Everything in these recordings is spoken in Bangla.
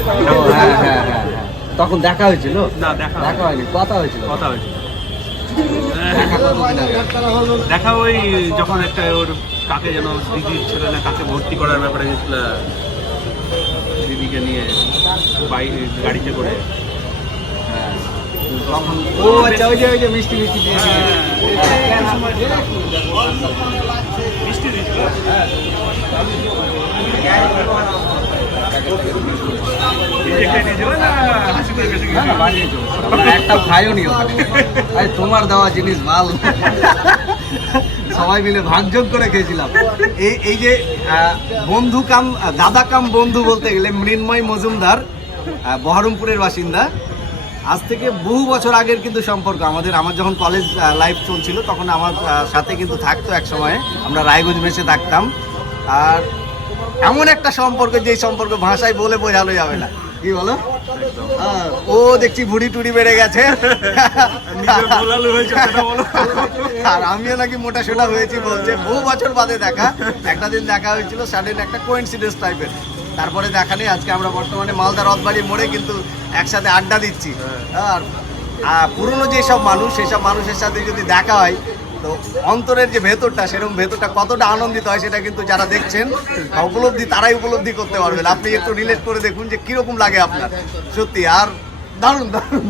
হ্যাঁ, হ্যাঁ, হ্যাঁ, হ্যাঁ। তখন দেখা হয়েছিল? না দেখা দেখা হয়নি কথা হয়েছিল? কথা হয়েছে দেখা ওই যখন একটা ওর কাকে যেন দিদির ছেলে না কাকে ভর্তি করার ব্যাপারে গেছিল দিদিকে নিয়ে বাইক গাড়িতে করে। হ্যাঁ। তখন ও আচ্ছা ওই যে ওই যে মিষ্টি মিষ্টি দিয়েছিল মিষ্টি দিচ্ছিল একটাও খাইও নি আরে, তোমার দেওয়া জিনিস ভালো সবাই মিলে ভাগযোগ করে খেয়েছিলাম। এই এই যে বন্ধু কাম, দাদা কাম বন্ধু বলতে গেলে মৃন্ময় মজুমদার বহরমপুরের বাসিন্দা। আজ থেকে বহু বছর আগের কিন্তু সম্পর্ক। আমাদের আমার যখন কলেজ লাইফ চলছিল, তখন আমার সাথে কিন্তু থাকতো এক সময়। আমরা রায়গঞ্জ মেসে থাকতাম। আর এমন একটা সম্পর্ক যে সম্পর্ক ভাষায় বলে বোঝানো যাবে না। কি বলো? ও দেখছি ভুড়ি টুড়ি বেড়ে গেছে। আর আমিও নাকি মোটা সোটা হয়েছি বলছে। বহু বছর বাদে দেখা। একটা দিন দেখা হয়েছিল সাডেন একটা কোইন্সিডেন্স টাইপের তারপরে দেখা নেই আজকে আমরা বর্তমানে মালদা রথবাড়ি মোড়ে কিন্তু একসাথে আড্ডা দিচ্ছি। আর আহ, পুরনো যেসব মানুষ সেসব মানুষের সাথে যদি দেখা হয় তো অন্তরের যে ভেতরটা সেরকম ভেতরটা কতটা আনন্দিত হয় সেটা কিন্তু যারা দেখছেন বা উপলব্ধি তারাই উপলব্ধি করতে পারবেন। আপনি একটু রিলেট করে দেখুন যে কীরকম লাগে আপনার। সত্যি আর দারুণ দারুণ।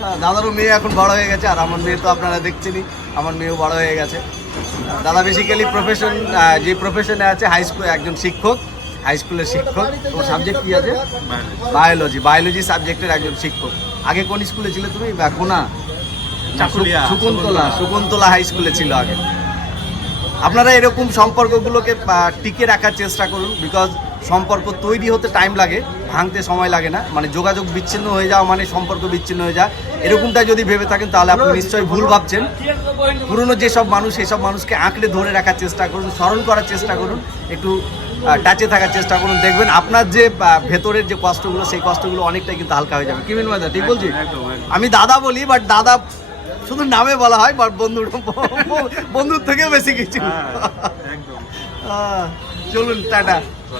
হ্যাঁ, দাদারও মেয়ে এখন বড় হয়ে গেছে আর আমার মেয়ে তো আপনারা দেখছেনই আমার মেয়েও বড় হয়ে গেছে। দাদা বেসিক্যালি প্রফেশন যে প্রফেশনে আছে হাই স্কুল একজন শিক্ষক হাই স্কুলের শিক্ষক। তোমার সাবজেক্ট কি আছে? বায়োলজি বায়োলজি সাবজেক্টের একজন শিক্ষক। আগে কোন স্কুলে ছিলে তুমি? বা কোনা? চাকুলিয়া, শকুন্তলা শকুন্তলা। হাই স্কুলে ছিল আগে। আপনারা এরকম সম্পর্কগুলোকে টিকে রাখার চেষ্টা করুন বিকজ সম্পর্ক তৈরি হতে টাইম লাগে ভাঙতে সময় লাগে না। মানে যোগাযোগ বিচ্ছিন্ন হয়ে যাওয়া মানে সম্পর্ক বিচ্ছিন্ন হয়ে যায় এরকমটা যদি ভেবে থাকেন তাহলে আপনি নিশ্চয়ই ভুল ভাবছেন। পুরনো যেসব মানুষ সেসব মানুষকে আঁকড়ে ধরে রাখার চেষ্টা করুন স্মরণ করার চেষ্টা করুন একটু টাচে থাকার চেষ্টা করুন। দেখবেন আপনার যে ভেতরের যে কষ্টগুলো সেই কষ্টগুলো অনেকটাই কিন্তু হালকা হয়ে যাবে। কি মিনময় দা ঠিক বলছি। আমি দাদা বলি বাট দাদা শুধু নামে বলা হয় বাট বন্ধুর বন্ধুর থেকেও বেশি কিছু। হ্যাঁ, একদম। চলুন টাটা।